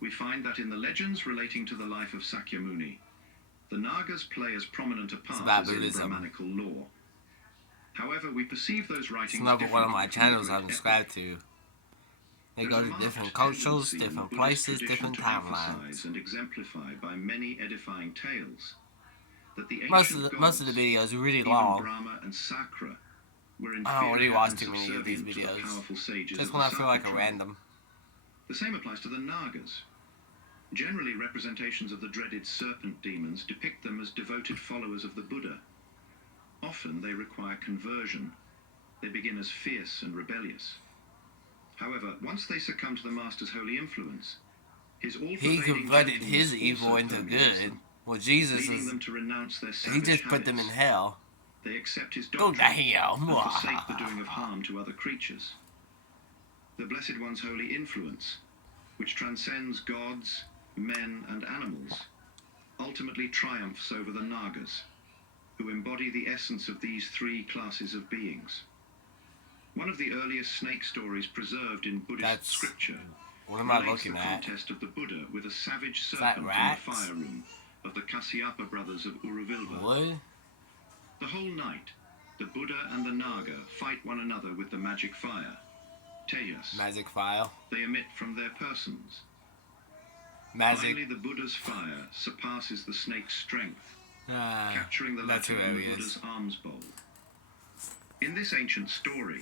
we find that in the legends relating to the life of Sakyamuni, the Nagas play as prominent a part as in Brahmanical lore. However, we perceive those writings differently. It's another one of my channels I'm subscribed to. They go to different cultures, different places, different timelines. And exemplified by many edifying tales. That the most of the videos are really long. Brahma and Sakra were I don't really watch too many of these videos. Just when I feel like a random. The same applies to the Nagas. Generally, representations of the dreaded serpent demons depict them as devoted followers of the Buddha. Often they require conversion. They begin as fierce and rebellious. However, once they succumb to the Master's holy influence, he converted his evil into good. Well, Jesus is, he just put them in hell. They accept his doctrine and forsake the doing of harm to other creatures. The Blessed One's holy influence, which transcends gods, men, and animals, ultimately triumphs over the Nagas, who embody the essence of these three classes of beings. One of the earliest snake stories preserved in Buddhist scripture relates the contest of the Buddha with a savage serpent in the fire room of the Kasyapa brothers of Uruvilva. What? The whole night, the Buddha and the Naga fight one another with the magic fire, Tejas. Magic fire. They emit from their persons. Finally, the Buddha's fire surpasses the snake's strength, capturing the latter in the Buddha's alms bowl. In this ancient story,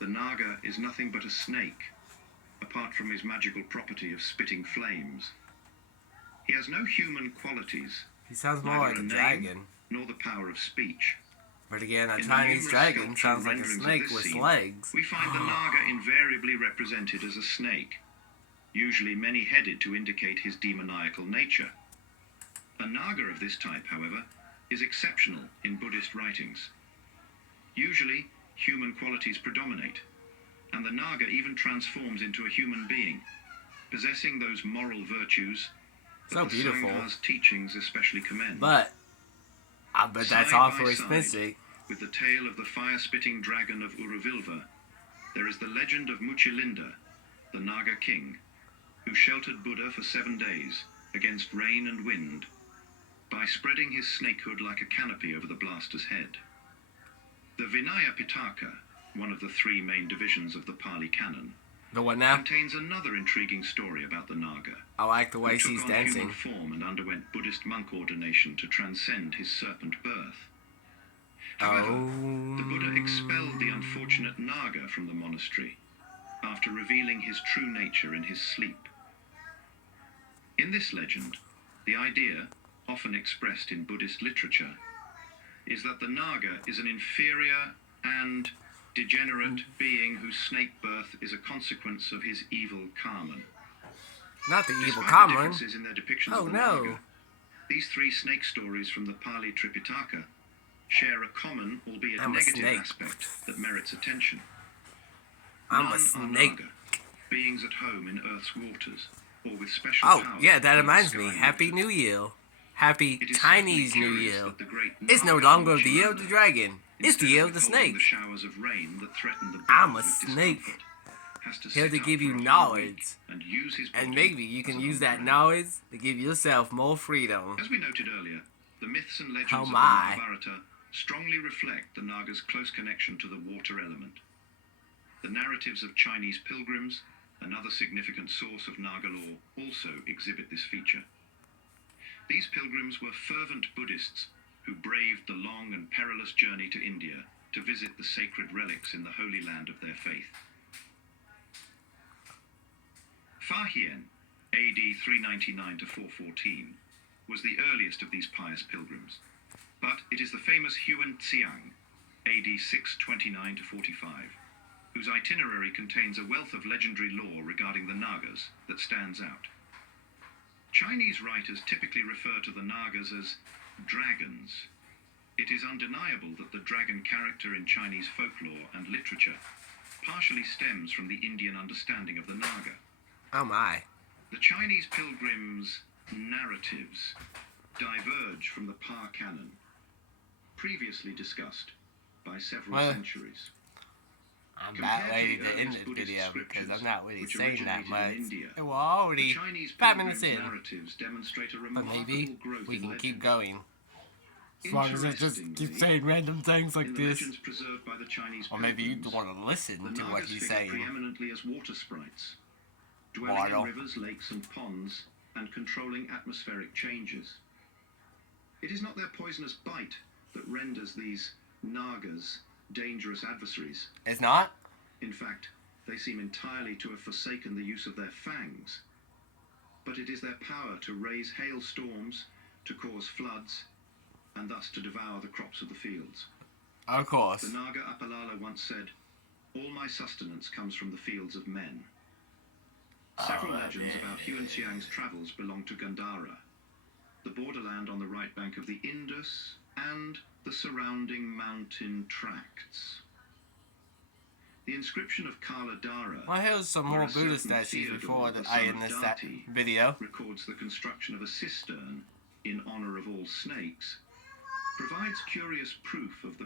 the Naga is nothing but a snake, apart from his magical property of spitting flames. He has no human qualities. He sounds more like a dragon. Nor the power of speech. But again, a Chinese dragon sounds like a snake with legs. We find the Naga invariably represented as a snake, usually many-headed to indicate his demoniacal nature. A Naga of this type, however, is exceptional in Buddhist writings. Usually, human qualities predominate, and the Naga even transforms into a human being, possessing those moral virtues that the Sangha's teachings especially commend. But that's awful expensive. With the tale of the fire-spitting dragon of Uruvilva, there is the legend of Muchilinda, the Naga king, who sheltered Buddha for 7 days against rain and wind by spreading his snakehood like a canopy over the blaster's head. The Vinaya Pitaka, one of the 3 main divisions of the Pali Canon, contains another intriguing story about the Naga. I like the way she's dancing. Who took on human form and underwent Buddhist monk ordination to transcend his serpent birth. However, the Buddha expelled the unfortunate Naga from the monastery after revealing his true nature in his sleep. In this legend, the idea, often expressed in Buddhist literature, is that the Naga is an inferior and degenerate being whose snake birth is a consequence of his evil karma. Not the evil karma. In their depictions oh of the no. Naga, these 3 snake stories from the Pali Tripitaka share a common, albeit negative aspect that merits attention. I'm a snake. Naga, beings at home in Earth's waters, or with special powers. Oh, yeah, that reminds me. Happy New Year. Happy Chinese New Year. It's no longer the year of the dragon. It's the year of the snake. I'm a snake. Here to give you knowledge. And maybe you can use that knowledge to give yourself more freedom. As we noted earlier, the myths and legends of the Mahabharata strongly reflect the Naga's close connection to the water element. The narratives of Chinese pilgrims, another significant source of Naga lore, also exhibit this feature. These pilgrims were fervent Buddhists who braved the long and perilous journey to India to visit the sacred relics in the holy land of their faith. Fa Hien, AD 399 to 414, was the earliest of these pious pilgrims, but it is the famous Huan Xiang, AD 629 to 45, whose itinerary contains a wealth of legendary lore regarding the Nagas that stands out. Chinese writers typically refer to the Nagas as dragons. It is undeniable that the dragon character in Chinese folklore and literature partially stems from the Indian understanding of the Naga. Oh my. The Chinese pilgrims' narratives diverge from the Pa canon, previously discussed by several centuries. I'm about ready to end this video because I'm not really saying that much. We're already 5 minutes in. But maybe we can keep going. As long as I just keep saying random things like this. Or maybe you want to listen to what he's saying. Preeminently as water sprites, dwelling in rivers, lakes, and ponds, and controlling atmospheric changes. It is not their poisonous bite that renders these Nagas dangerous adversaries. It's not? In fact, they seem entirely to have forsaken the use of their fangs. But it is their power to raise hailstorms, to cause floods, and thus to devour the crops of the fields. Of course. The Naga Apalala once said, "All my sustenance comes from the fields of men." Several legends about Huon Tsiang's travels belong to Gandhara, the borderland on the right bank of the Indus and the surrounding mountain tracts. The inscription of Kala Dara, well, here's some more Buddha statues before that I end this video. Records the construction of a cistern in honor of all snakes, provides curious proof of the